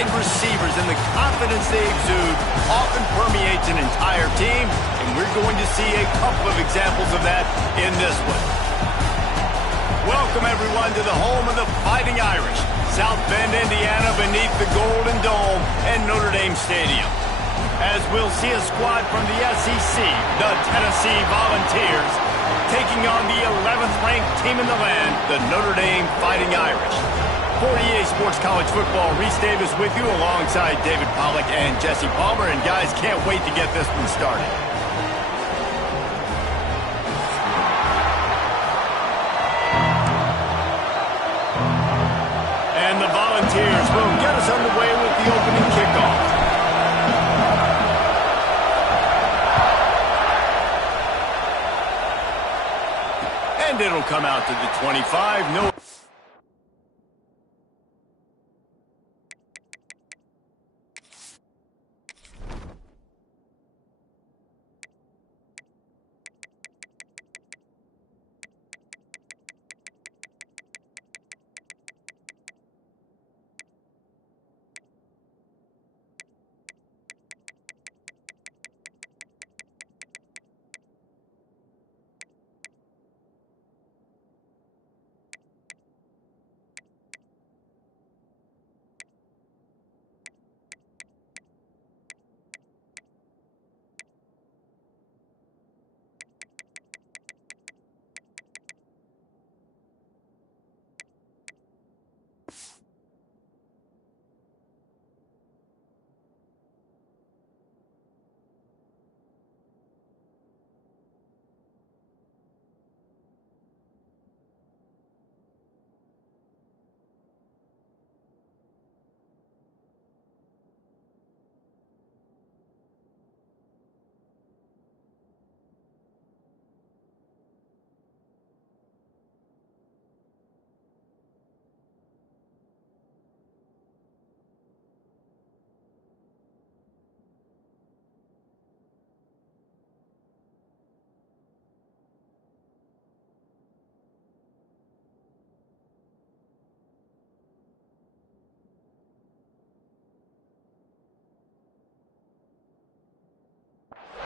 wide receivers and the confidence they exude often permeates an entire team, and we're going to see a couple of examples of that in this one. Welcome, everyone, to the home of the Fighting Irish, South Bend, Indiana, beneath the Golden Dome and Notre Dame Stadium. As we'll see a squad from the SEC, the Tennessee Volunteers, taking on the 11th ranked team in the land, the Notre Dame Fighting Irish. For EA Sports College Football, Reese Davis with you alongside David Pollack and Jesse Palmer. And guys, can't wait to get this one started. And the Volunteers will get us underway with the opening kickoff. And it'll come out to the 25. No.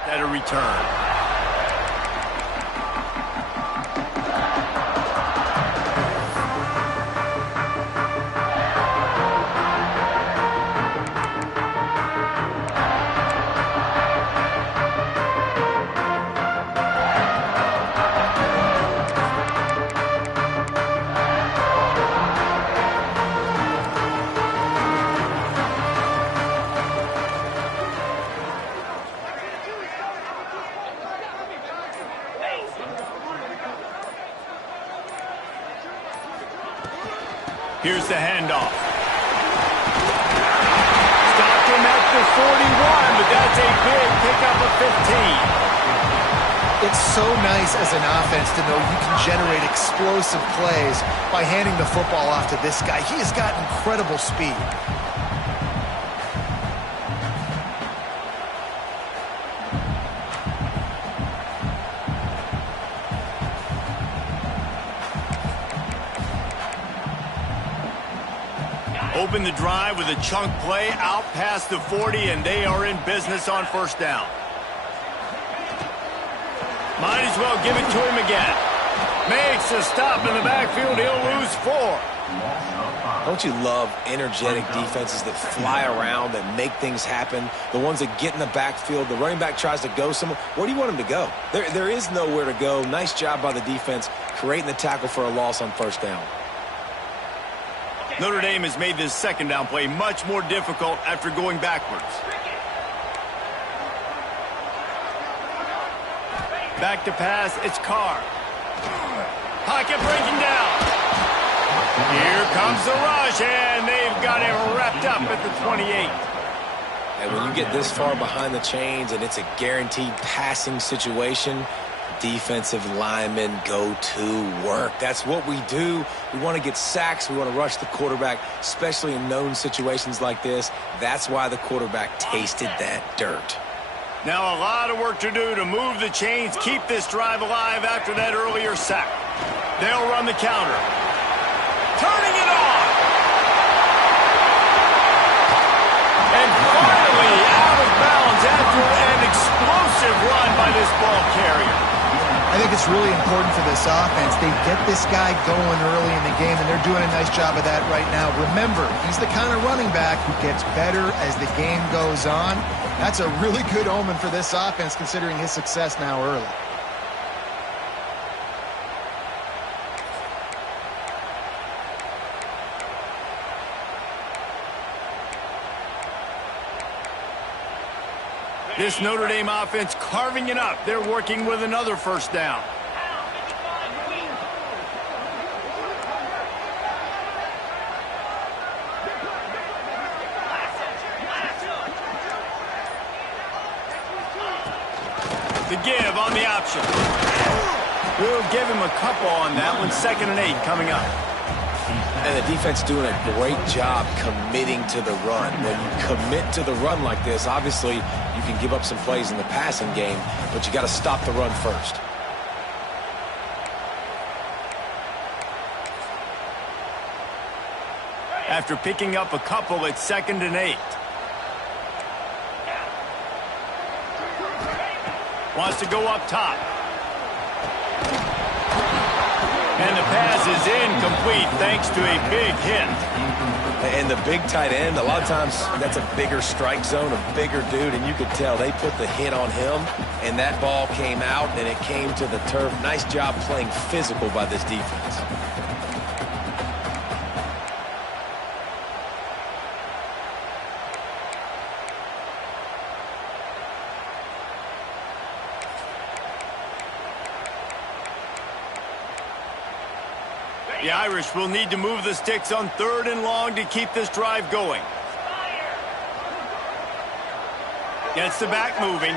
At a return. Here's the handoff. Stopped him at the 41, but that's a big pickup of 15. It's so nice as an offense to know you can generate explosive plays by handing the football off to this guy. He has got incredible speed. Open the drive with a chunk play out past the 40, and they are in business on first down. Might as well give it to him again. Makes a stop in the backfield. He'll lose 4. Don't you love energetic defenses that fly around, that make things happen? The ones that get in the backfield, the running back tries to go somewhere. Where do you want him to go? There is nowhere to go. Nice job by the defense creating the tackle for a loss on first down. Notre Dame has made this second down play much more difficult after going backwards. Back to pass, it's Carr. Pocket breaking down. Here comes the rush, and they've got him wrapped up at the 28. And when you get this far behind the chains and it's a guaranteed passing situation, defensive linemen go to work. That's what we do. We want to get sacks. We want to rush the quarterback, especially in known situations like this. That's why the quarterback tasted that dirt. Now a lot of work to do to move the chains, keep this drive alive after that earlier sack. They'll run the counter. Turning it on. think it's really important for this offense. They get this guy going early in the game, and they're doing a nice job of that right now. Remember, he's the kind of running back who gets better as the game goes on. That's a really good omen for this offense, considering his success now early. This Notre Dame offense carving it up. They're working with another first down. The give on the option. We'll give him a couple on that one. 2nd and 8 coming up. And the defense doing a great job committing to the run. When you commit to the run like this, obviously you can give up some plays in the passing game, but you got to stop the run first. After picking up a couple, it's 2nd and 8. Wants to go up top. And the pass is incomplete thanks to a big hit. And the big tight end, a lot of times that's a bigger strike zone, a bigger dude, and you could tell they put the hit on him, and that ball came out, and it came to the turf. Nice job playing physical by this defense. The Irish will need to move the sticks on 3rd and long to keep this drive going. Gets the back moving.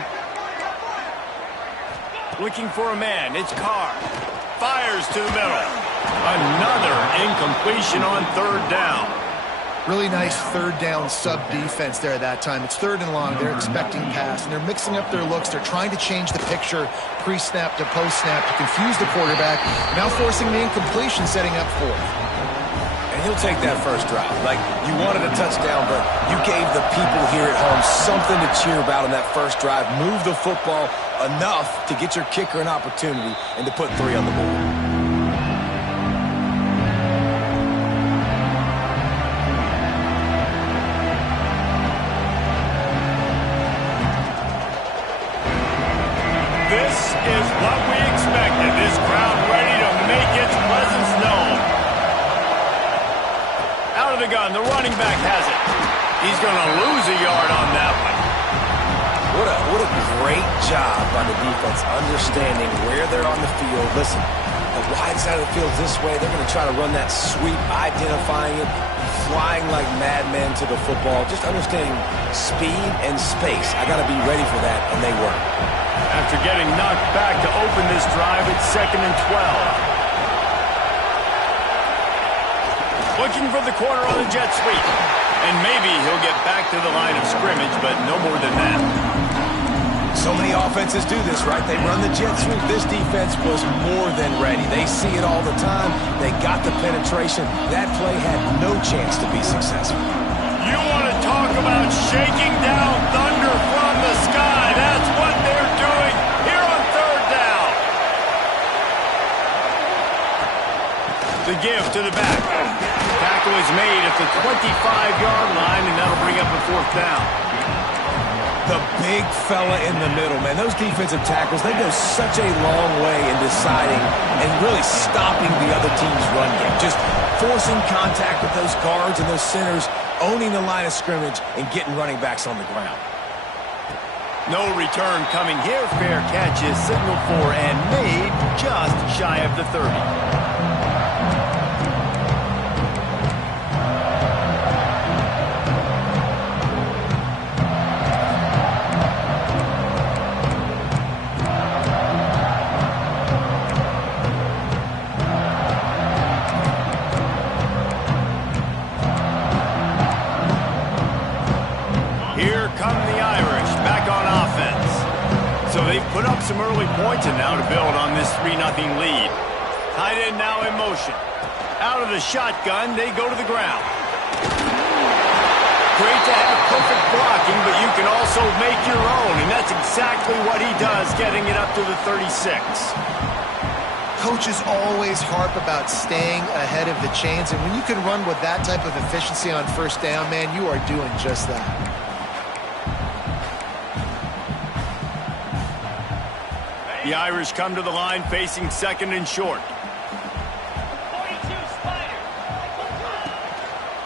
Looking for a man. It's Carr. Fires to the middle. Another incompletion on 3rd down. Really nice 3rd down sub-defense there at that time. It's 3rd and long. They're expecting pass, and they're mixing up their looks. They're trying to change the picture pre-snap to post-snap to confuse the quarterback, now forcing the incompletion, setting up 4th. And he'll take that first drive. Like, you wanted a touchdown, but you gave the people here at home something to cheer about on that first drive. Move the football enough to get your kicker an opportunity and to put 3 on the board. This is what we expected. This crowd ready to make its presence known. Out of the gun, the running back has it. He's going to lose a yard on that one. What a great job by the defense understanding where they're on the field. Listen, the wide side of the field this way, they're going to try to run that sweep, identifying it, flying like madmen to the football, just understanding speed and space. I got to be ready for that, and they were. After getting knocked back to open this drive, it's 2nd and 12. Looking for the corner on the jet sweep. And maybe he'll get back to the line of scrimmage, but no more than that. So many offenses do this, right? They run the jet sweep. This defense was more than ready. They see it all the time. They got the penetration. That play had no chance to be successful. You want to talk about shaking down thunder from the sky. That's what they're doing here on 3rd down. The give to the back. Tackle is made at the 25-yard line, and that'll bring up a 4th down. The big fella in the middle, man. Those defensive tackles, they go such a long way in deciding and really stopping the other team's run game. Just forcing contact with those guards and those centers, owning the line of scrimmage, and getting running backs on the ground. No return coming here. Fair catch is signaled for and made just shy of the 30. Here come the Irish back on offense. So they've put up some early points and now to build on this 3-0 lead. Tight end now in motion. Out of the shotgun, they go to the ground. Great to have perfect blocking, but you can also make your own, and that's exactly what he does, getting it up to the 36. Coaches always harp about staying ahead of the chains, and when you can run with that type of efficiency on first down, man, you are doing just that. The Irish come to the line facing second and short.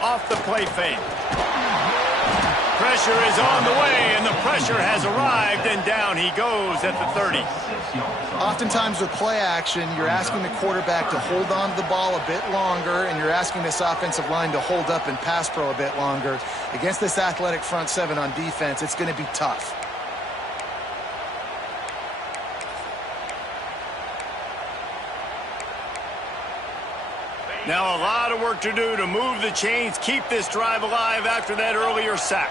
Off the play fake. Pressure is on the way, and the pressure has arrived, and down he goes at the 30. Oftentimes with play action, you're asking the quarterback to hold on to the ball a bit longer, and you're asking this offensive line to hold up and pass pro a bit longer. Against this athletic front seven on defense, it's going to be tough. Now a lot of work to do to move the chains, keep this drive alive after that earlier sack.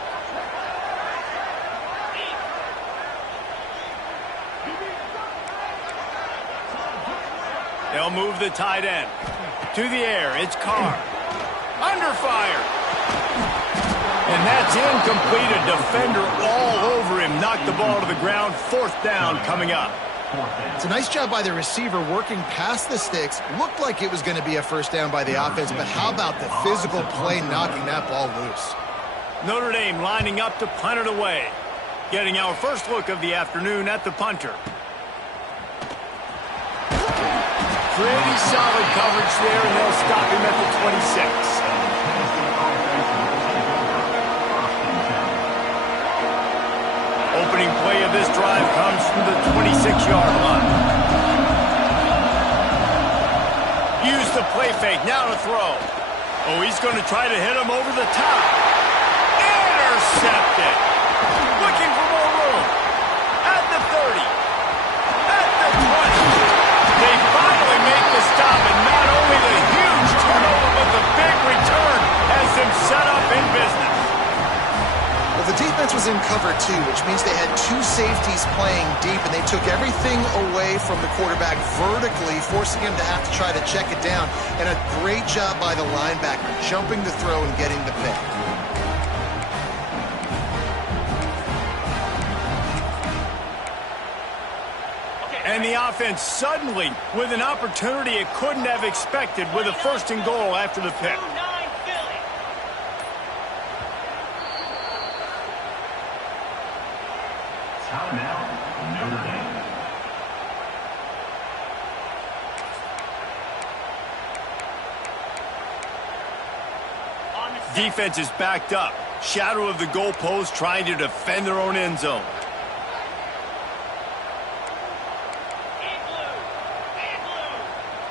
They'll move the tight end. To the air, it's Carr. Under fire. And that's incomplete. A defender all over him. Knocked the ball to the ground. Fourth down coming up. It's a nice job by the receiver working past the sticks. Looked like it was going to be a first down by the offense, but how about the physical play knocking that ball loose? Notre Dame lining up to punt it away. Getting our first look of the afternoon at the punter. Pretty solid coverage there, and they'll stop him at the 26. Opening play of this drive comes from the 26-yard line. Use the play fake, now to throw. Oh, he's going to try to hit him over the top. Intercepted. Looking for more room. At the 30. At the 20. They finally make the stop, and not only the huge turnover, but the big return has them set up in business. Well, the defense was in cover two, which means they had two safeties playing deep, and they took everything away from the quarterback vertically, forcing him to have to try to check it down. And a great job by the linebacker, jumping the throw and getting the pick. And the offense suddenly with an opportunity it couldn't have expected with a first and goal after the pick. Defense is backed up. Shadow of the goalpost trying to defend their own end zone.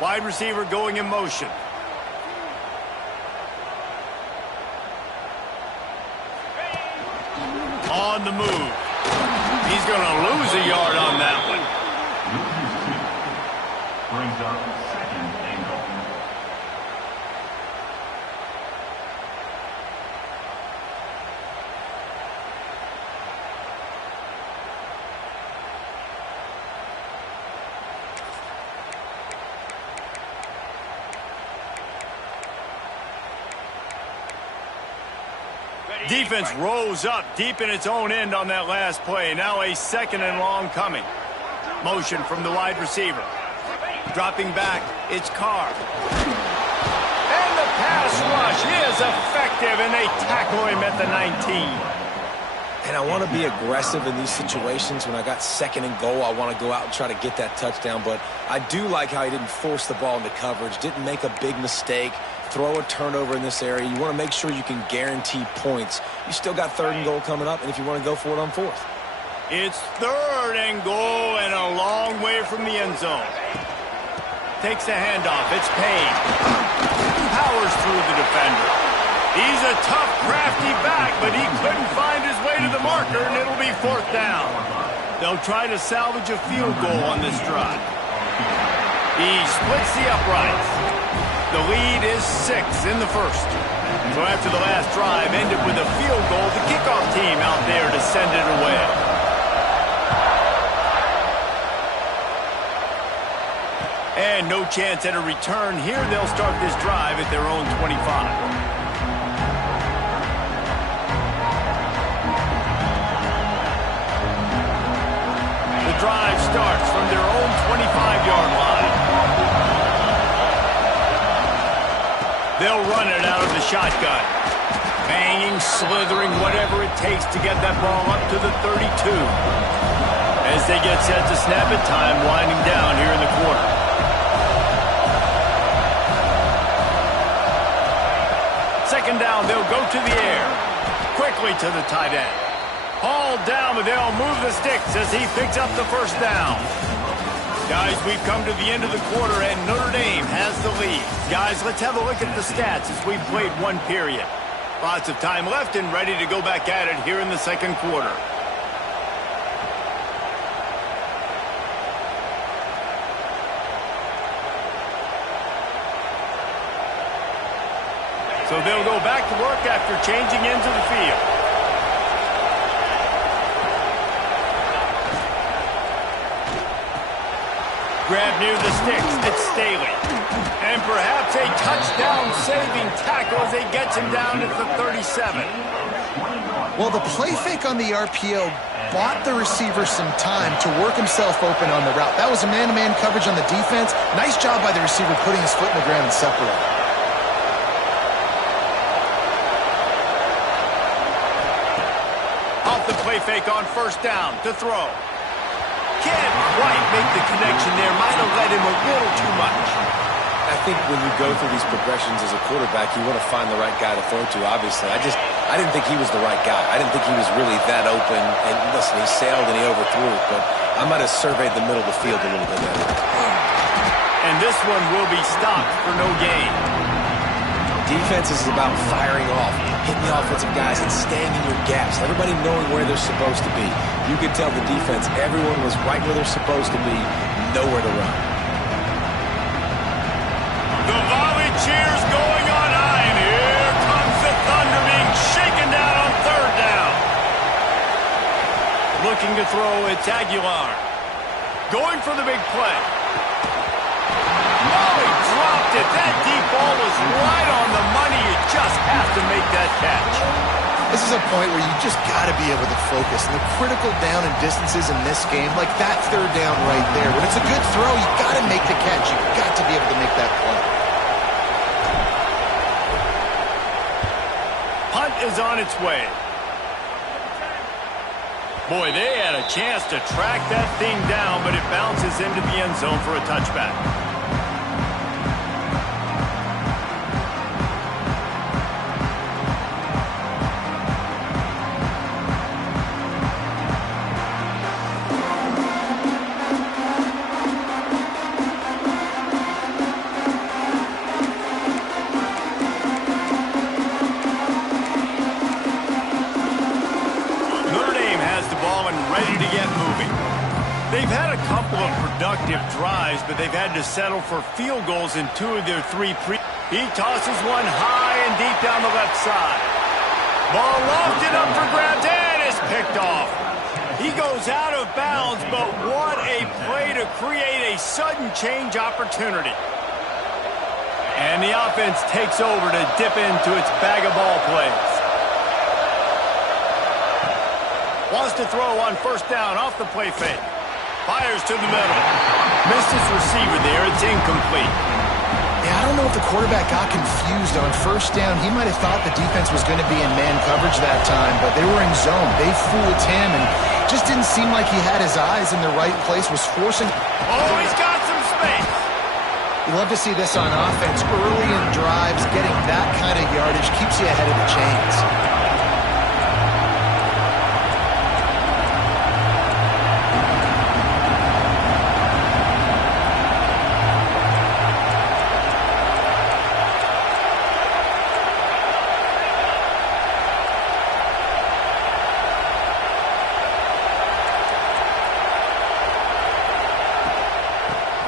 Wide receiver going in motion. On the move. He's going to lose a yard on that one. Brings up second and goal. Defense rose up deep in its own end on that last play. Now a second and long coming. Motion from the wide receiver. Dropping back, it's Carr. And the pass rush is effective, and they tackle him at the 19. And I want to be aggressive in these situations. When I got second and goal, I want to go out and try to get that touchdown. But I do like how he didn't force the ball into coverage, didn't make a big mistake, throw a turnover in this area. You want to make sure you can guarantee points. You still got third and goal coming up, and if you want to go for it on fourth. It's third and goal and a long way from the end zone. Takes a handoff. It's Payne. Powers through the defender. He's a tough, crafty back, but he couldn't find his way to the marker, and it'll be fourth down. They'll try to salvage a field goal on this drive. He splits the uprights. The lead is 6 in the first. So after the last drive ended with a field goal, the kickoff team out there to send it away. And no chance at a return here. They'll start this drive at their own 25. They'll run it out of the shotgun. Banging, slithering, whatever it takes to get that ball up to the 32. As they get set to snap it, time winding down here in the quarter. Second down, they'll go to the air. Quickly to the tight end. Hauled down, but they'll move the sticks as he picks up the first down. Guys, we've come to the end of the quarter, and Notre Dame has the lead. Guys, let's have a look at the stats as we've played one period. Lots of time left and ready to go back at it here in the second quarter. So they'll go back to work after changing into the field. Grab near the sticks. It's Staley. And perhaps a touchdown-saving tackle as they get him down at the 37. Well, the play fake on the RPO bought the receiver some time to work himself open on the route. That was a man-to-man coverage on the defense. Nice job by the receiver putting his foot in the ground and separating. Off the play fake on first down to throw. Can't quite make the connection there. Might have led him a little too much. I think when you go through these progressions as a quarterback, you want to find the right guy to throw to, obviously. I didn't think he was the right guy. I didn't think he was really that open. And listen, he sailed and he overthrew it, but I might have surveyed the middle of the field a little bit better. And this one will be stopped for no gain. Defense is about firing off, hitting the offensive guys, and staying in your gaps. Everybody knowing where they're supposed to be. You could tell the defense, everyone was right where they're supposed to be, nowhere to run. The volley cheers going on high, and here comes the Thunder being shaken down on third down. Looking to throw, it's Aguilar. Going for the big play. Oh, he dropped it. That deep ball was right on the money. You just have to make that catch. This is a point where you just got to be able to focus. And the critical down and distances in this game, like that third down right there, when it's a good throw, you got to make the catch. You got to be able to make that play. Punt is on its way. Boy, they had a chance to track that thing down, but it bounces into the end zone for a touchback. Drives, but they've had to settle for field goals in 2 of their 3 He tosses one high and deep down the left side. Ball lofted up for grabs and is picked off. He goes out of bounds, but what a play to create a sudden change opportunity. And the offense takes over to dip into its bag of ball plays. Wants to throw on first down off the play fake. Fires to the middle. Missed his receiver there. It's incomplete. Yeah, I don't know if the quarterback got confused on first down. He might have thought the defense was going to be in man coverage that time, but they were in zone. They fooled him and just didn't seem like he had his eyes in the right place, was forcing. Oh, he's got some space. You love to see this on offense. Early in drives, getting that kind of yardage keeps you ahead of the chains.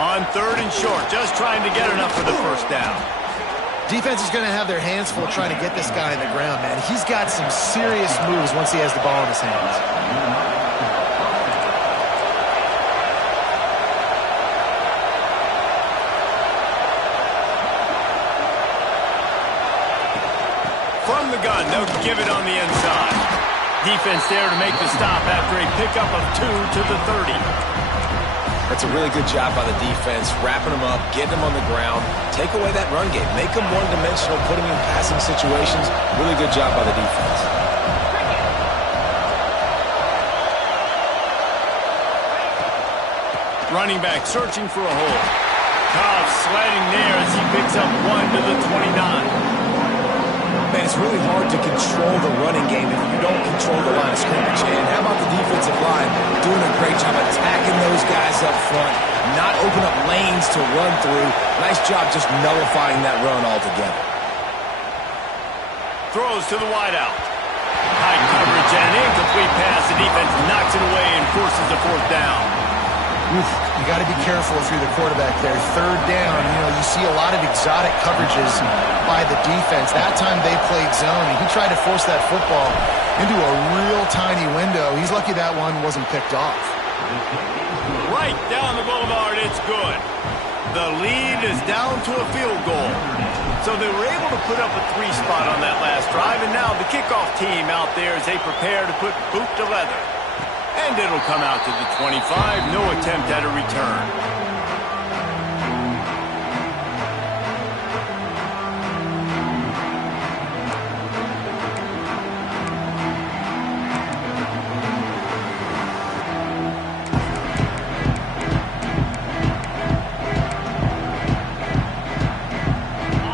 On third and short, just trying to get enough for the first down. Defense is going to have their hands full trying to get this guy on the ground, man. He's got some serious moves once he has the ball in his hands. From the gun, they'll give it on the inside. Defense there to make the stop after a pickup of 2 to the 30. That's a really good job by the defense, wrapping them up, getting them on the ground, take away that run game, make them one-dimensional, put them in passing situations. Really good job by the defense. Running back searching for a hole. Cobb sledding there as he picks up 1 to the 29. Man, it's really hard to control the running game if you don't control the line of scrimmage. And how about the defensive line doing a great job attacking those guys up front, not open up lanes to run through. Nice job just nullifying that run altogether. Throws to the wideout. High coverage and an incomplete pass. The defense knocks it away and forces a 4th down. Oof, you got to be careful if you're the quarterback there. 3rd down, you see a lot of exotic coverages by the defense. That time they played zone, and he tried to force that football into a real tiny window. He's lucky that one wasn't picked off. Right down the boulevard, it's good. The lead is down to a field goal. So they were able to put up a 3 spot on that last drive, and now the kickoff team out there as they prepare to put boot to leather. And it'll come out to the 25. No attempt at a return.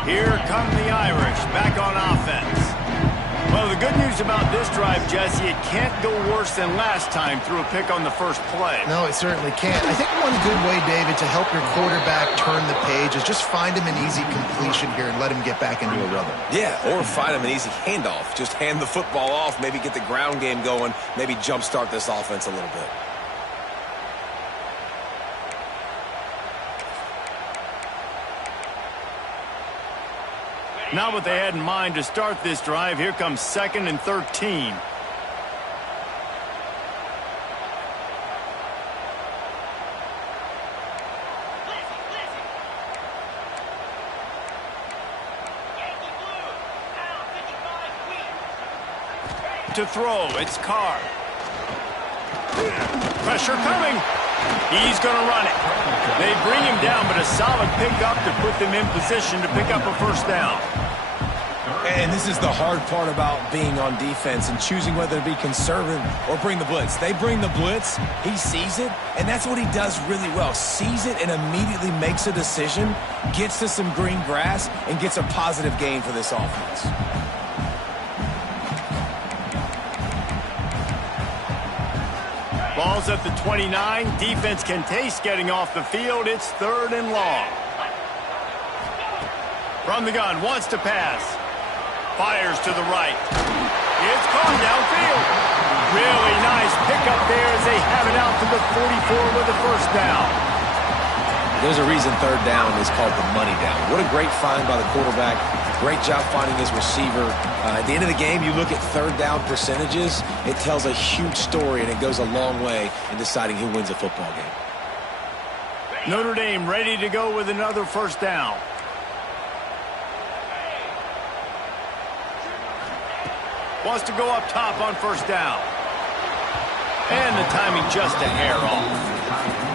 Here come the Irish back on offense. Well, the good news about this drive, Jesse, it can't go worse than last time through a pick on the first play. No, it certainly can't. I think one good way, David, to help your quarterback turn the page is just find him an easy completion here and let him get back into a rhythm. Yeah, or find him an easy handoff. Just hand the football off, maybe get the ground game going, maybe jumpstart this offense a little bit. Not what they had in mind to start this drive. Here comes 2nd and 13. To throw, it's Carr. Pressure coming. He's going to run it. They bring him down, but a solid pickup to put them in position to pick up a 1st down. And this is the hard part about being on defense and choosing whether to be conservative or bring the blitz. They bring the blitz, he sees it, and that's what he does really well. Sees it and immediately makes a decision, gets to some green grass, and gets a positive gain for this offense. Ball's at the 29. Defense can taste getting off the field. It's 3rd and long. From the gun, wants to pass. Fires to the right. It's caught downfield. Really nice pickup there as they have it out to the 44 with a 1st down. There's a reason 3rd down is called the money down. What a great find by the quarterback. Great job finding his receiver. At the end of the game, you look at 3rd down percentages. It tells a huge story, and it goes a long way in deciding who wins a football game. Notre Dame ready to go with another 1st down. Wants to go up top on 1st down. And the timing just a hair off.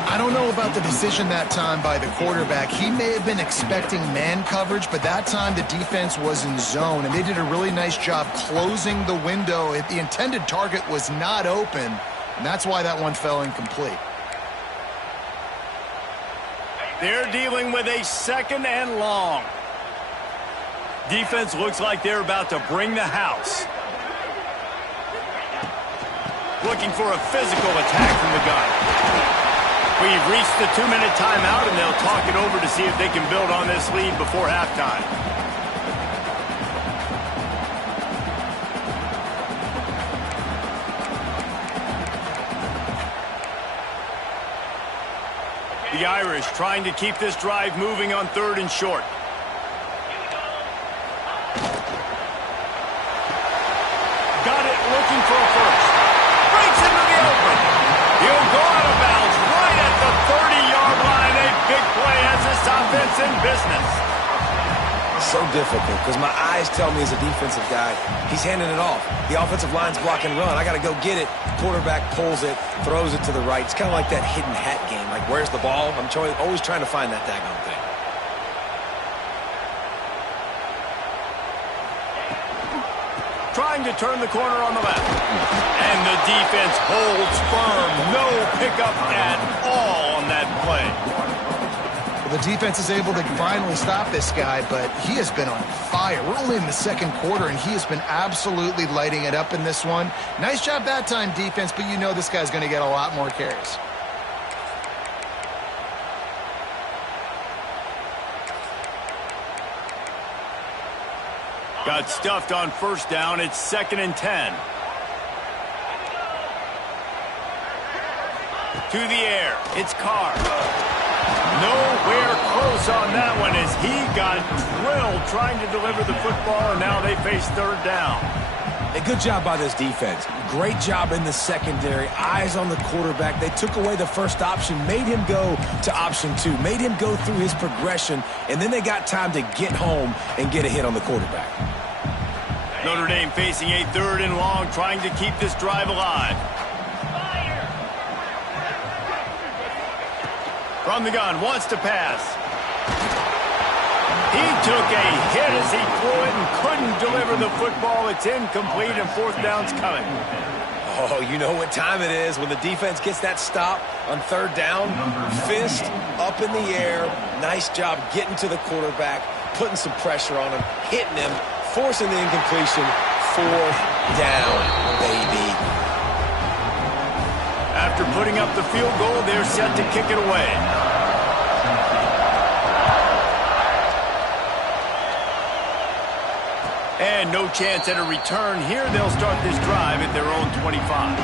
I don't know about the decision that time by the quarterback. He may have been expecting man coverage, but that time the defense was in zone, and they did a really nice job closing the window. If the intended target was not open, and that's why that one fell incomplete. They're dealing with a 2nd and long. Defense looks like they're about to bring the house. Looking for a physical attack from the gun. We've reached the 2-minute timeout, and they'll talk it over to see if they can build on this lead before halftime. The Irish trying to keep this drive moving on 3rd and short. Got it, looking for a 1st. Breaks into the open. He'll go out of bounds right at the 30-yard line. A big play as this offense in business. so difficult because my eyes tell me as a defensive guy, he's handing it off. The offensive line's block and run. I got to go get it. Quarterback pulls it, throws it to the right. It's kind of like that hidden hat game. Like, where's the ball? I'm always trying to find that daggone thing. Trying to turn the corner on the left. And the defense holds firm. No pickup at all on that play. Well, the defense is able to finally stop this guy, but he has been on fire. We're only in the second quarter, and he has been absolutely lighting it up in this one. Nice job that time, defense, but you know this guy's going to get a lot more carries. Got stuffed on first down. It's 2nd and 10. To the air. It's Carr. Nowhere close on that one as he got drilled trying to deliver the football, and now they face 3rd down. A good job by this defense. Great job in the secondary. Eyes on the quarterback. They took away the first option, made him go to option 2, made him go through his progression, and then they got time to get home and get a hit on the quarterback. Notre Dame facing a 3rd and long, trying to keep this drive alive. From the gun, wants to pass. He took a hit as he threw it and couldn't deliver the football. It's incomplete, and 4th down's coming. Oh, you know what time it is when the defense gets that stop on 3rd down. Fist up in the air. Nice job getting to the quarterback, putting some pressure on him, hitting him, forcing the incompletion. 4th down, baby. After putting up the field goal, they're set to kick it away. And no chance at a return here. They'll start this drive at their own 25.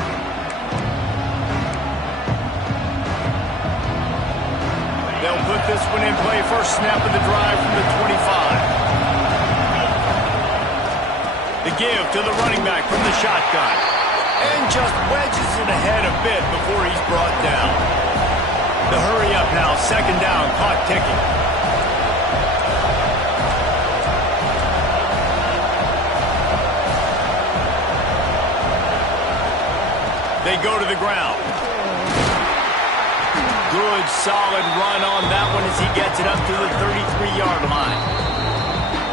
They'll put this one in play. First snap of the drive from the 25. The give to the running back from the shotgun. And just wedges it ahead a bit before he's brought down. The hurry up now, 2nd down, clock ticking. They go to the ground. Good, solid run on that one as he gets it up to the 33-yard line.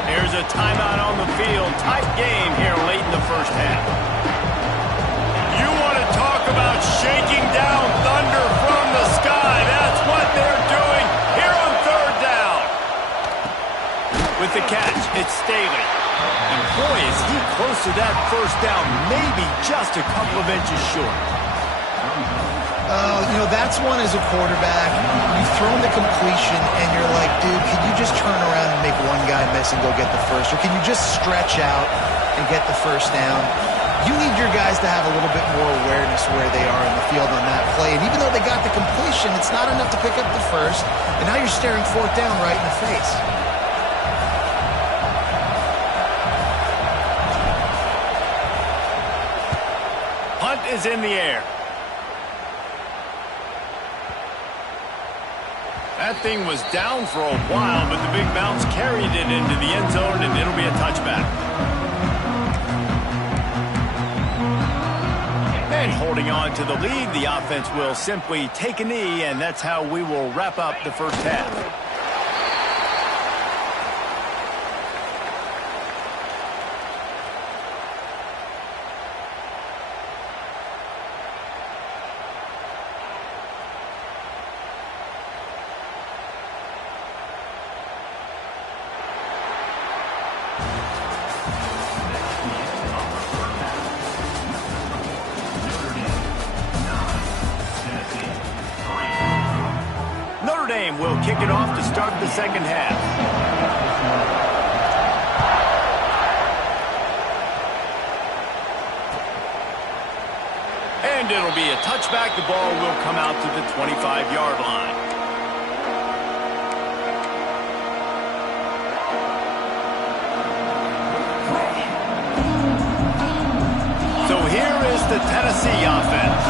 There's a timeout on the field. Tight game here late in the first half. You want to talk about shaking down thunder from the sky. That's what they're doing here on 3rd down. With the catch, it's Staley. And boy, is he close to that first down, maybe just a couple of inches short. You know, that's one as a quarterback. You've thrown the completion, and you're like, dude, can you just turn around and make one guy miss and go get the first? Or can you just stretch out and get the first down? You need your guys to have a little bit more awareness where they are in the field on that play. And even though they got the completion, it's not enough to pick up the first. And now you're staring 4th down right in the face. Punt is in the air. That thing was down for a while, but the big bounce carried it into the end zone, and it'll be a touchback. And holding on to the lead, the offense will simply take a knee, and that's how we will wrap up the first half. Will kick it off to start the second half. And it'll be a touchback. The ball will come out to the 25-yard line. So here is the Tennessee offense.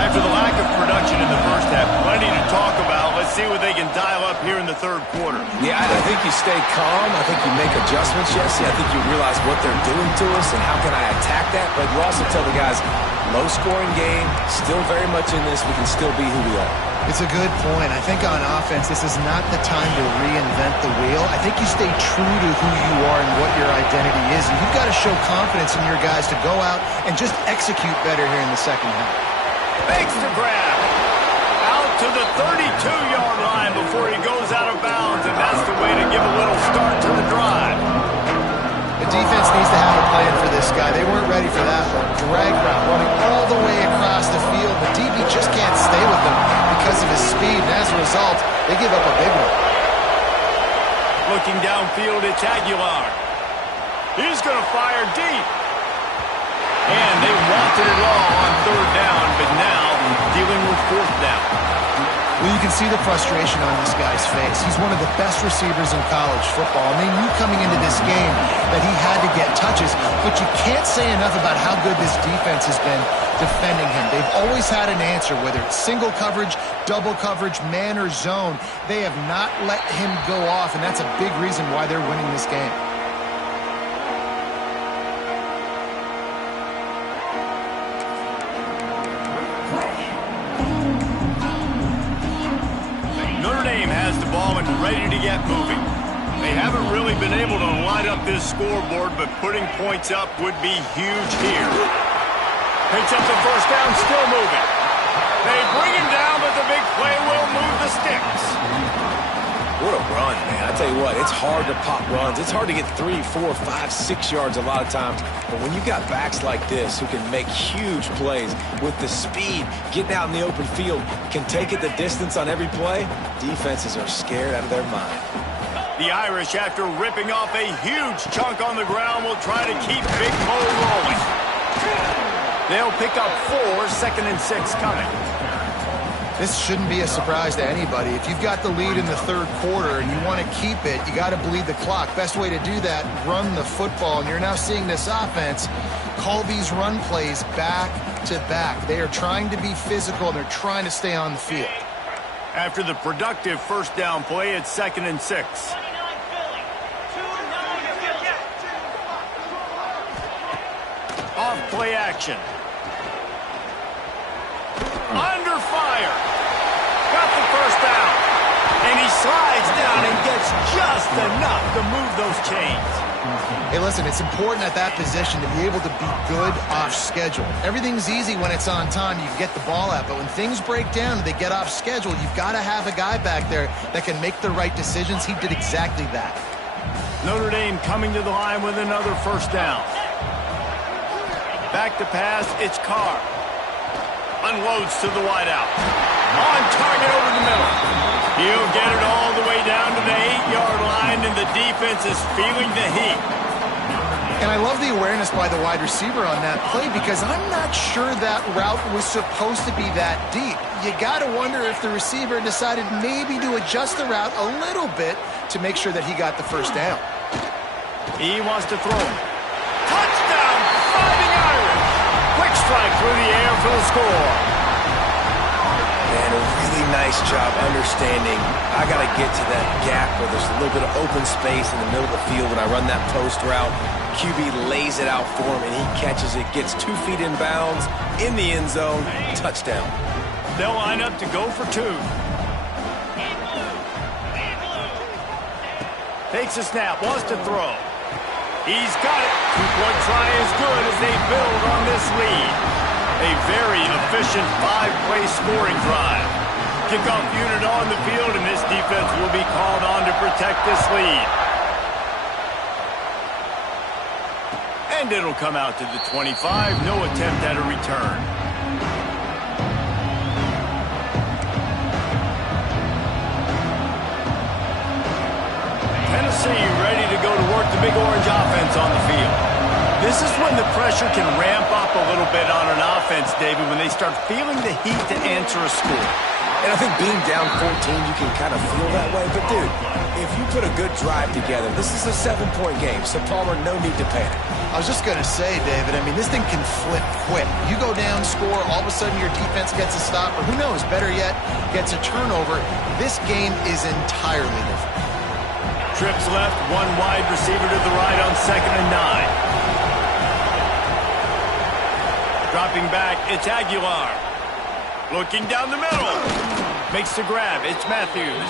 At After the lack of production in the first half, plenty to talk about. Let's see what they can dial up here in the third quarter. Yeah, I think you stay calm. I think you make adjustments, Jesse. I think you realize what they're doing to us and how can I attack that. But you also tell the guys, low-scoring game, still very much in this. We can still be who we are. It's a good point. I think on offense, this is not the time to reinvent the wheel. I think you stay true to who you are and what your identity is. And you've got to show confidence in your guys to go out and just execute better here in the second half. Makes the grab. Out to the 32-yard line before he goes out of bounds, and that's the way to give a little start to the drive. The defense needs to have a plan for this guy. They weren't ready for that one. Drag route running all the way across the field. The DB just can't stay with them because of his speed, and as a result, they give up a big one. Looking downfield, it's Aguilar. He's going to fire deep. And they wanted it all on third down, but now dealing with fourth down. Well, you can see the frustration on this guy's face. He's one of the best receivers in college football, and they knew coming into this game that he had to get touches, but you can't say enough about how good this defense has been defending him. They've always had an answer, whether it's single coverage, double coverage, man or zone. They have not let him go off, and that's a big reason why they're winning this game. Ready to get moving. They haven't really been able to light up this scoreboard, but putting points up would be huge here. Picks up the first down, still moving. They bring him down, but the big play will move the sticks. What a run, man. I tell you what, it's hard to pop runs. It's hard to get 3, 4, 5, 6 yards a lot of times. But when you've got backs like this who can make huge plays with the speed, getting out in the open field, can take it the distance on every play, defenses are scared out of their mind. The Irish, after ripping off a huge chunk on the ground, will try to keep Big Mo rolling. They'll pick up 4, 2nd and 6 coming. This shouldn't be a surprise to anybody. If you've got the lead in the third quarter and you want to keep it, you got to bleed the clock. Best way to do that, run the football. And you're now seeing this offense call these run plays back to back. They are trying to be physical, and they're trying to stay on the field. After the productive first down play, it's 2nd and 6. Off play action. Under fire. Got the first down. And he slides down and gets just enough to move those chains. Hey, listen, it's important at that position to be able to be good off schedule. Everything's easy when it's on time. You can get the ball out. But when things break down and they get off schedule, you've got to have a guy back there that can make the right decisions. He did exactly that. Notre Dame coming to the line with another first down. Back to pass, it's Carr. Unloads to the wideout. On target over the middle. He'll get it all the way down to the 8-yard line, and the defense is feeling the heat. And I love the awareness by the wide receiver on that play, because I'm not sure that route was supposed to be that deep. You got to wonder if the receiver decided maybe to adjust the route a little bit to make sure that he got the first down. He wants to throw. Touchdown, Fighting Irish. Quick strike through the air for the score. And a really nice job understanding I got to get to that gap where there's a little bit of open space in the middle of the field when I run that post route. QB lays it out for him, and he catches it, gets 2 feet in bounds, in the end zone, touchdown. They'll line up to go for 2. Takes a snap, wants to throw. He's got it. 2-point try is good as they build on this lead. A very efficient 5-play scoring drive. Kickoff unit on the field, and this defense will be called on to protect this lead. And it'll come out to the 25. No attempt at a return. Tennessee ready to go to work the Big Orange offense on the field. This is when the pressure can ramp up a little bit on an offense, David, when they start feeling the heat to answer a score. And I think being down 14, you can kind of feel that way. But, dude, if you put a good drive together, this is a 7-point game. So, Palmer, no need to panic. I was just going to say, David, I mean, this thing can flip quick. You go down, score, all of a sudden your defense gets a stop, or who knows, better yet, gets a turnover. This game is entirely different. Trips left, one wide receiver to the right on 2nd and 9. Dropping back, it's Aguilar. Looking down the middle. Makes the grab. It's Matthews.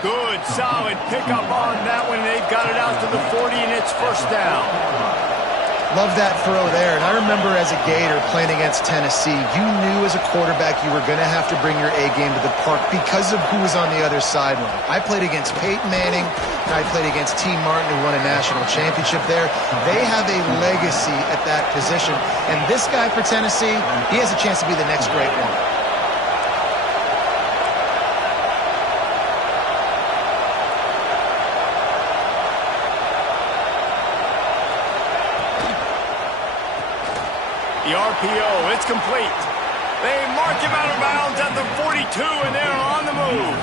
Good, solid pickup on that one. They've got it out to the 40, and it's first down. Love that throw there. And I remember as a Gator playing against Tennessee, you knew as a quarterback you were going to have to bring your A game to the park because of who was on the other sideline. I played against Peyton Manning, and I played against T. Martin, who won a national championship there. They have a legacy at that position. And this guy for Tennessee, he has a chance to be the next great one. The RPO, it's complete. They mark him out of bounds at the 42, and they're on the move.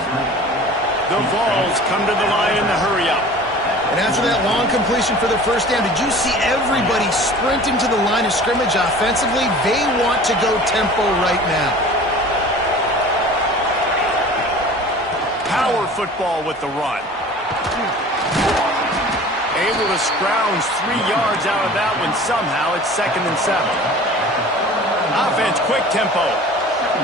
The Vols come to the line in the hurry-up. And after that long completion for the first down, did you see everybody sprinting to the line of scrimmage offensively? They want to go tempo right now. Power football with the run. Able to scrounge 3 yards out of that one somehow. It's 2nd and 7. Offense, quick tempo.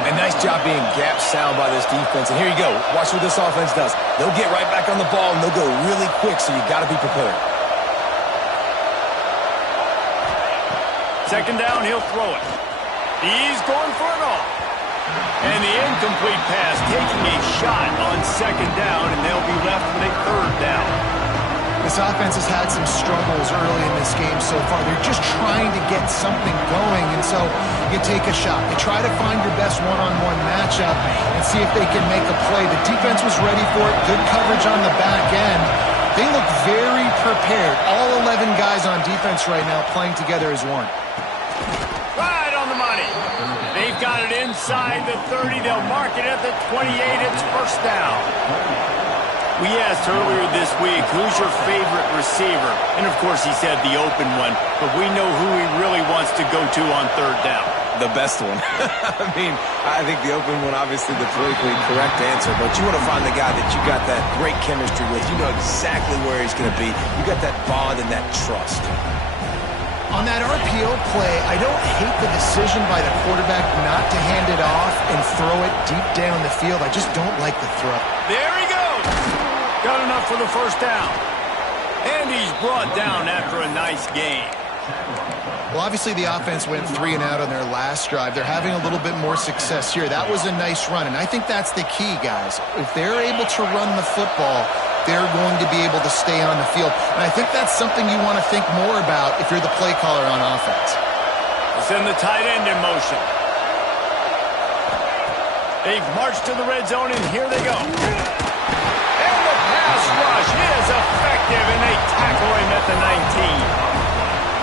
And nice job being gap sound by this defense. And here you go. Watch what this offense does. They'll get right back on the ball, and they'll go really quick, so you got to be prepared. 2nd down, he'll throw it. He's going for it all. And the incomplete pass taking a shot on 2nd down, and they'll be left with a 3rd down. This offense has had some struggles early in this game so far. They're just trying to get something going, and so you take a shot. You try to find your best one-on-one matchup and see if they can make a play. The defense was ready for it. Good coverage on the back end. They look very prepared. All 11 guys on defense right now playing together as one. Right on the money. They've got it inside the 30. They'll mark it at the 28. It's first down. We asked earlier this week, who's your favorite receiver? And, of course, he said the open one, but we know who he really wants to go to on 3rd down. The best one. I mean, I think the open one, obviously the politically correct answer, but you want to find the guy that you got that great chemistry with. You know exactly where he's going to be. You got that bond and that trust. On that RPO play, I don't hate the decision by the quarterback not to hand it off and throw it deep down the field. I just don't like the throw. There he goes. Got enough for the first down. And he's brought down after a nice game. Well, obviously the offense went 3 and out on their last drive. They're having a little bit more success here. That was a nice run, and I think that's the key, guys. If they're able to run the football, they're going to be able to stay on the field. And I think that's something you want to think more about if you're the play caller on offense. We'll send the tight end in motion. They've marched to the red zone, and here they go. And the pass rush is effective, and they tackle him at the 19.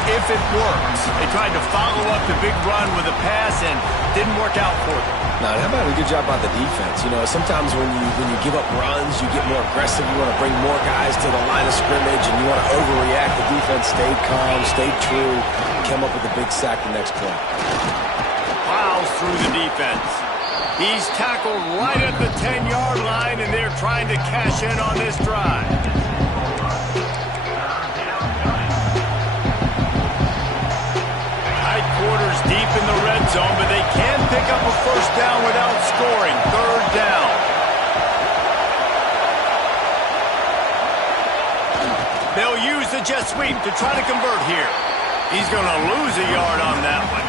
If it works. They tried to follow up the big run with a pass and didn't work out for them. Now, how about a good job by the defense? You know, sometimes when you give up runs, you get more aggressive. You want to bring more guys to the line of scrimmage, and you want to overreact. The defense stayed calm, stayed true, came up with a big sack the next play. Plows through the defense. He's tackled right at the 10-yard line, and they're trying to cash in on this drive. Quarters deep in the red zone, but they can pick up a first down without scoring. 3rd down. They'll use the jet sweep to try to convert here. He's going to lose a yard on that one.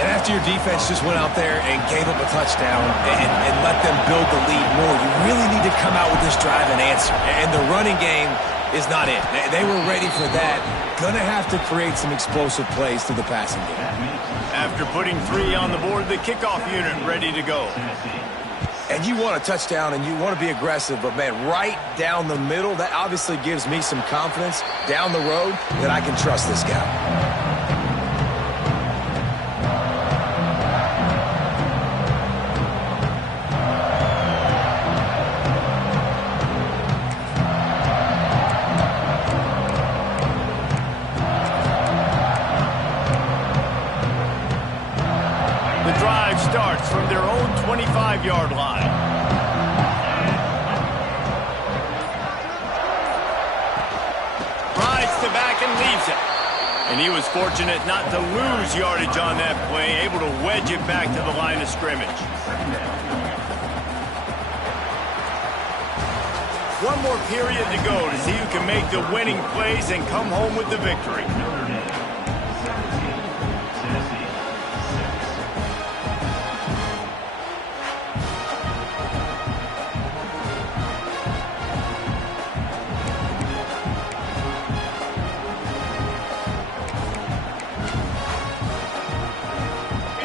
And after your defense just went out there and gave up a touchdown and let them build the lead more, you really need to come out with this drive and answer. And the running game is not it. They were ready for that. Gonna have to create some explosive plays through the passing game. After putting 3 on the board, the kickoff unit ready to go. And you want a touchdown and you want to be aggressive, but man, right down the middle, that obviously gives me some confidence down the road that I can trust this guy. drive starts from their own 25-yard line. Rides to back and leaves it. And he was fortunate not to lose yardage on that play, able to wedge it back to the line of scrimmage. One more period to go to see who can make the winning plays and come home with the victory.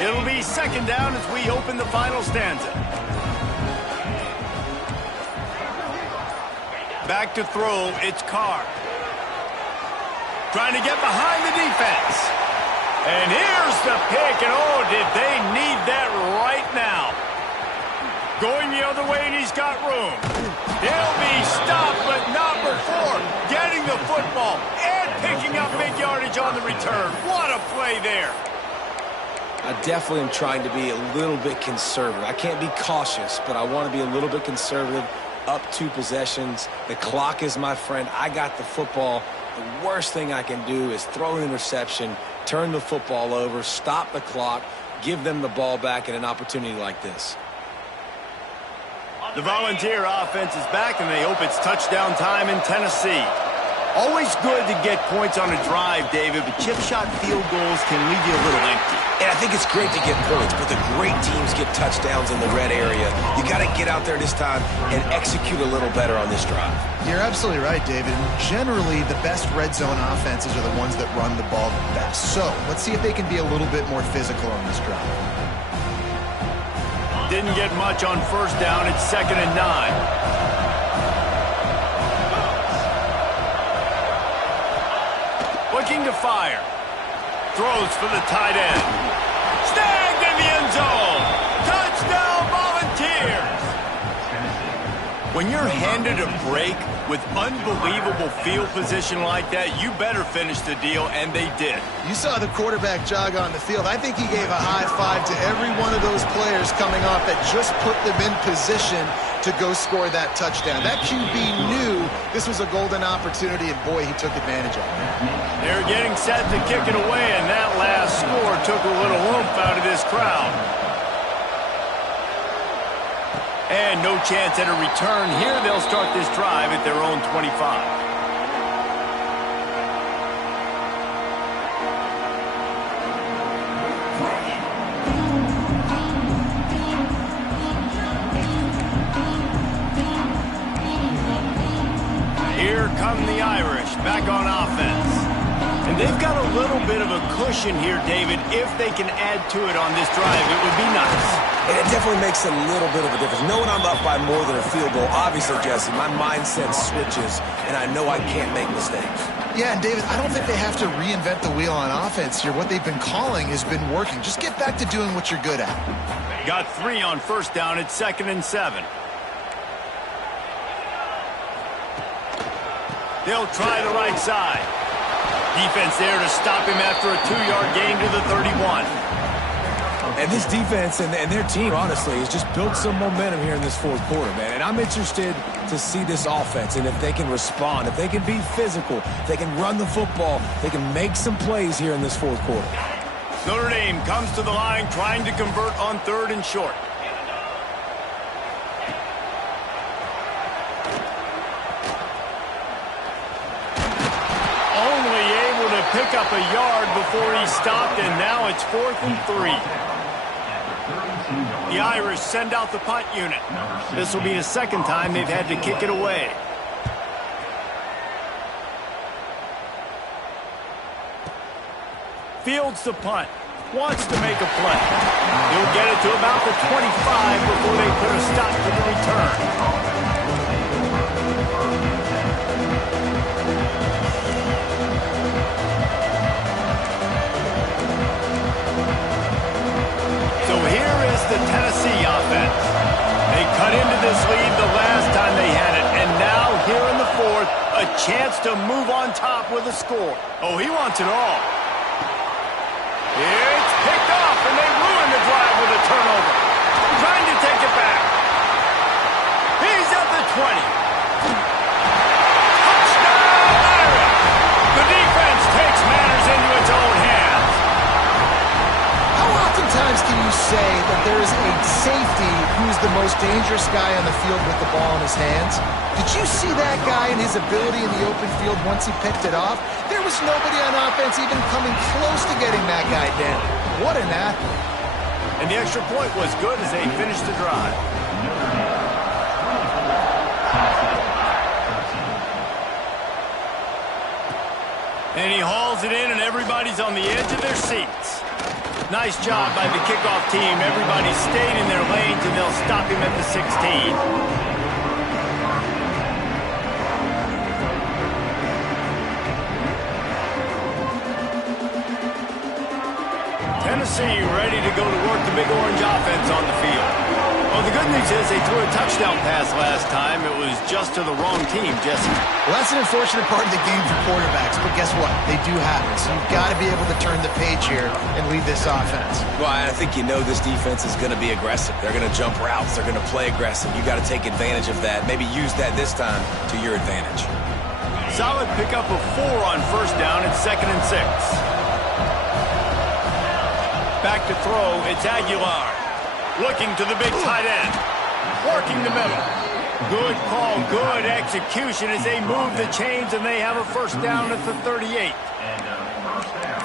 It'll be second down as we open the final stanza. Back to throw, it's Carr. Trying to get behind the defense. And here's the pick, and oh, did they need that right now. Going the other way, and he's got room. They'll be stopped, but not before getting the football and picking up big yardage on the return. What a play there. I definitely am trying to be a little bit conservative. I can't be cautious, but I want to be a little bit conservative. Up 2 possessions. The clock is my friend. I got the football. The worst thing I can do is throw an interception, turn the football over, stop the clock, give them the ball back in an opportunity like this. The Volunteer offense is back, and they hope it's touchdown time in Tennessee. Always good to get points on a drive, David, but chip shot field goals can leave you a little empty. And I think it's great to get points, but the great teams get touchdowns in the red area. You got to get out there this time and execute a little better on this drive. You're absolutely right, David. Generally, the best red zone offenses are the ones that run the ball the best. So let's see if they can be a little bit more physical on this drive. Didn't get much on first down. It's 2nd and 9. Looking to fire. Throws for the tight end. Snagged in the end zone. Touchdown, Volunteers. When you're handed a break with unbelievable field position like that, you better finish the deal, and they did. You saw the quarterback jog on the field. I think he gave a high five to every one of those players coming off that just put them in position to go score that touchdown. That QB knew this was a golden opportunity, and boy, he took advantage of it. They're getting set to kick it away, and that last score took a little oomph out of this crowd. And no chance at a return here. They'll start this drive at their own 25. Here come the Irish, back on offense. And they've got a little bit of a cushion here, David. If they can add to it on this drive, it would be nice. And it definitely makes a little bit of a difference. Knowing I'm up by more than a field goal, obviously, Jesse, my mindset switches, and I know I can't make mistakes. Yeah, and David, I don't think they have to reinvent the wheel on offense here. What they've been calling has been working. Just get back to doing what you're good at. Got 3 on first down. It's 2nd and 7. They'll try the right side. Defense there to stop him after a 2-yard gain to the 31. And this defense and their team, honestly, has just built some momentum here in this fourth quarter, man. And I'm interested to see this offense and if they can respond, if they can be physical, if they can run the football, they can make some plays here in this fourth quarter. Notre Dame comes to the line trying to convert on 3rd and short. Pick up a yard before he stopped, and now it's 4th and 3. The Irish send out the punt unit. This will be the second time they've had to kick it away. Fields the punt. Wants to make a play. He'll get it to about the 25 before they put a stop to the return. The Tennessee offense. They cut into this lead the last time they had it, and now here in the 4th, a chance to move on top with a score. Oh, he wants it all. It's picked off, and they ruin the drive with a times can you say that there is a safety who's the most dangerous guy on the field with the ball in his hands? Did you see that guy and his ability in the open field once he picked it off? There was nobody on offense even coming close to getting that guy down. What an athlete. And the extra point was good as they finished the drive. And he hauls it in, and everybody's on the edge of their seats. Nice job by the kickoff team. Everybody stayed in their lanes, and they'll stop him at the 16. Tennessee ready to go to work the big orange offense on the field. Well, the good news is they threw a touchdown pass last time. It was just to the wrong team, Jesse. Well, that's an unfortunate part of the game for quarterbacks, but guess what? They do happen, so you've got to be able to turn the page here and lead this offense. Well, I think you know this defense is going to be aggressive. They're going to jump routes. They're going to play aggressive. You got to take advantage of that. Maybe use that this time to your advantage. Solid pickup of 4 on first down. It's 2nd and 6. Back to throw, it's Aguilar. Looking to the big tight end. Working the middle. Good call, good execution as they move the chains, and they have a first down at the 38.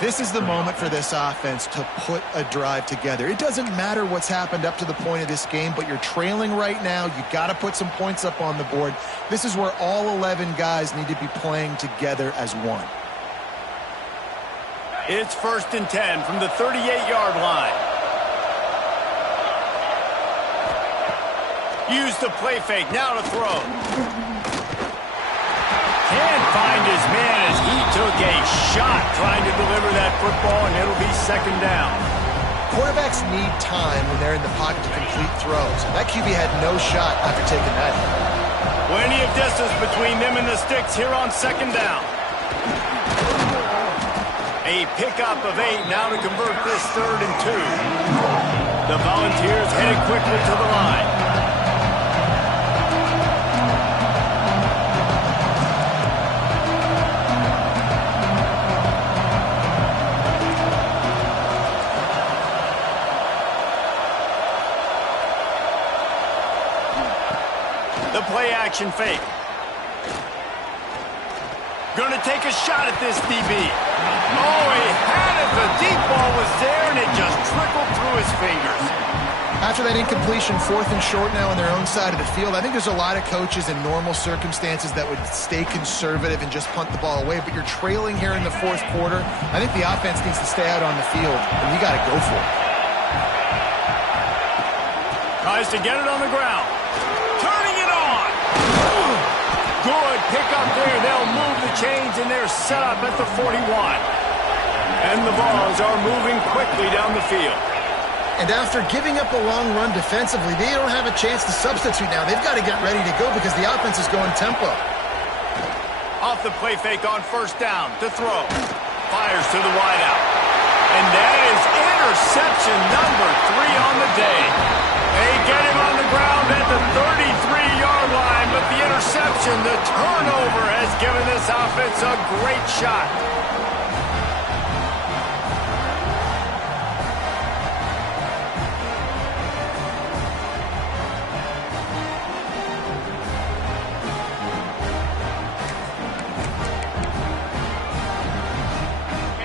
This is the moment for this offense to put a drive together. It doesn't matter what's happened up to the point of this game, but you're trailing right now. You've got to put some points up on the board. This is where all 11 guys need to be playing together as one. It's 1st and 10 from the 38-yard line. Use the play fake, now to throw. Can't find his man as he took a shot trying to deliver that football, and it'll be 2nd down. Quarterbacks need time when they're in the pocket to complete throws. That QB had no shot after taking that. Plenty of distance between them and the sticks here on 2nd down. A pickup of 8 now to convert this 3rd and 2. The Volunteers headed quickly to the line. The play action fake. Going to take a shot at this DB. Oh, he had it. The deep ball was there, and it just trickled through his fingers. After that incompletion, 4th and short now on their own side of the field, I think there's a lot of coaches in normal circumstances that would stay conservative and just punt the ball away, but you're trailing here in the 4th quarter. I think the offense needs to stay out on the field, and you got to go for it. Tries to get it on the ground. Turning it on. Good pickup there. They'll move the chains, and they're set up at the 41. And the balls are moving quickly down the field. And after giving up a long run defensively, they don't have a chance to substitute now. They've got to get ready to go because the offense is going tempo. Off the play fake on 1st down to throw. Fires to the wideout. And that is interception number 3 on the day. They get him on the ground at the 33-yard line, but the interception, the turnover, has given this offense a great shot.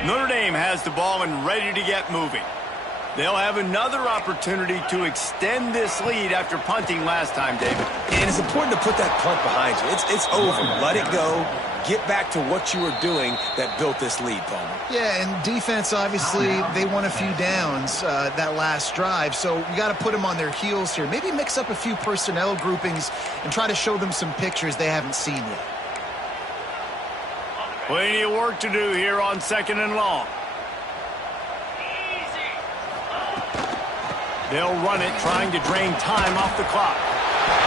Notre Dame has the ball and ready to get moving. They'll have another opportunity to extend this lead after punting last time, David. And it's important to put that punt behind you. It's over. Let it go. Get back to what you were doing that built this lead, Palmer. Yeah, and defense, obviously, they won a few downs that last drive, so you got to put them on their heels here. Maybe mix up a few personnel groupings and try to show them some pictures they haven't seen yet. Plenty of work to do here on 2nd and long. They'll run it, trying to drain time off the clock.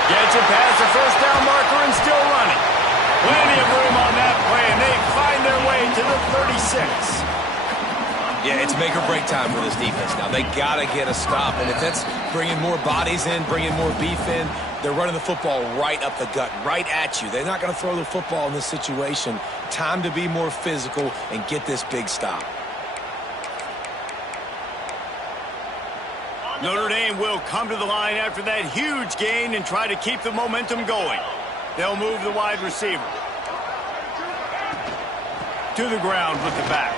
Gets it past the 1st down marker and still running. Plenty of room on that play, and they find their way to the 36. Yeah, it's make or break time for this defense now. They got to get a stop, and if that's bringing more bodies in, bringing more beef in, they're running the football right up the gut, right at you. They're not going to throw the football in this situation. Time to be more physical and get this big stop. Notre Dame will come to the line after that huge gain and try to keep the momentum going. They'll move the wide receiver to the ground with the back.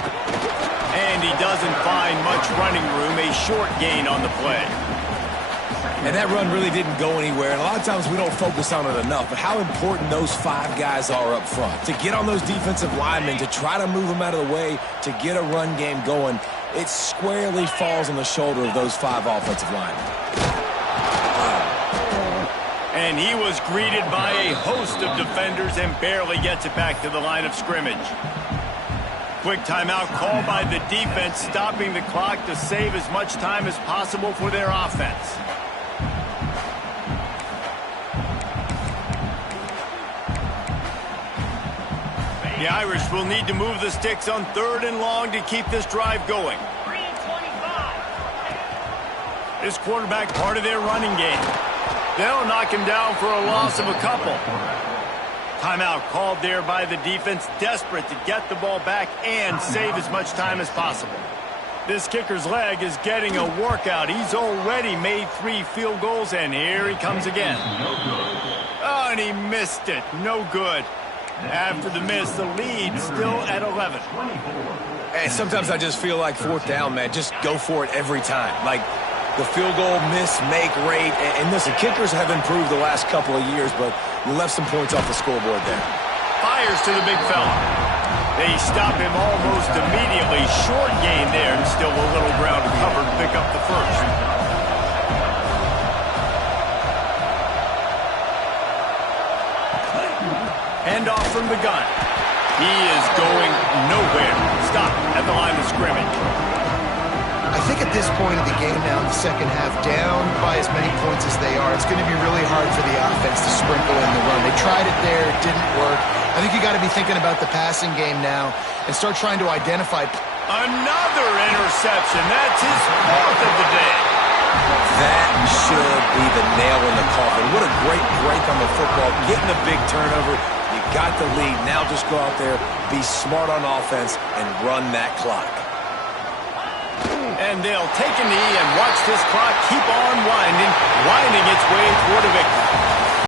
And he doesn't find much running room, a short gain on the play. And that run really didn't go anywhere. And a lot of times we don't focus on it enough, but how important those 5 guys are up front. To get on those defensive linemen, to try to move them out of the way, to get a run game going, it squarely falls on the shoulder of those 5 offensive linemen. And he was greeted by a host of defenders and barely gets it back to the line of scrimmage. Quick timeout called by the defense, stopping the clock to save as much time as possible for their offense. The Irish will need to move the sticks on 3rd and long to keep this drive going. This quarterback part of their running game. They'll knock him down for a loss of a couple. Timeout called there by the defense, desperate to get the ball back and save as much time as possible. This kicker's leg is getting a workout. He's already made 3 field goals, and here he comes again. Oh, and he missed it. No good. After the miss, the lead still at 11. Hey, sometimes I just feel like 4th down, man. Just go for it every time. Like the field goal miss-make rate. And listen, kickers have improved the last couple of years, but you left some points off the scoreboard there. Fires to the big fella. They stop him almost immediately. Short gain there, and still a little ground to cover to pick up the first. Handoff from the gun. He is going nowhere. Stop at the line of scrimmage. I think at this point of the game now in the second half, down by as many points as they are, it's going to be really hard for the offense to sprinkle in the run. They tried it there. It didn't work. I think you got to be thinking about the passing game now and start trying to identify. Another interception. That's his 4th of the day. That should be the nail in the coffin. What a great break on the football. Getting a big turnover. You got the lead. Now just go out there, be smart on offense, and run that clock. And they'll take a knee and watch this clock keep on winding its way toward a victory.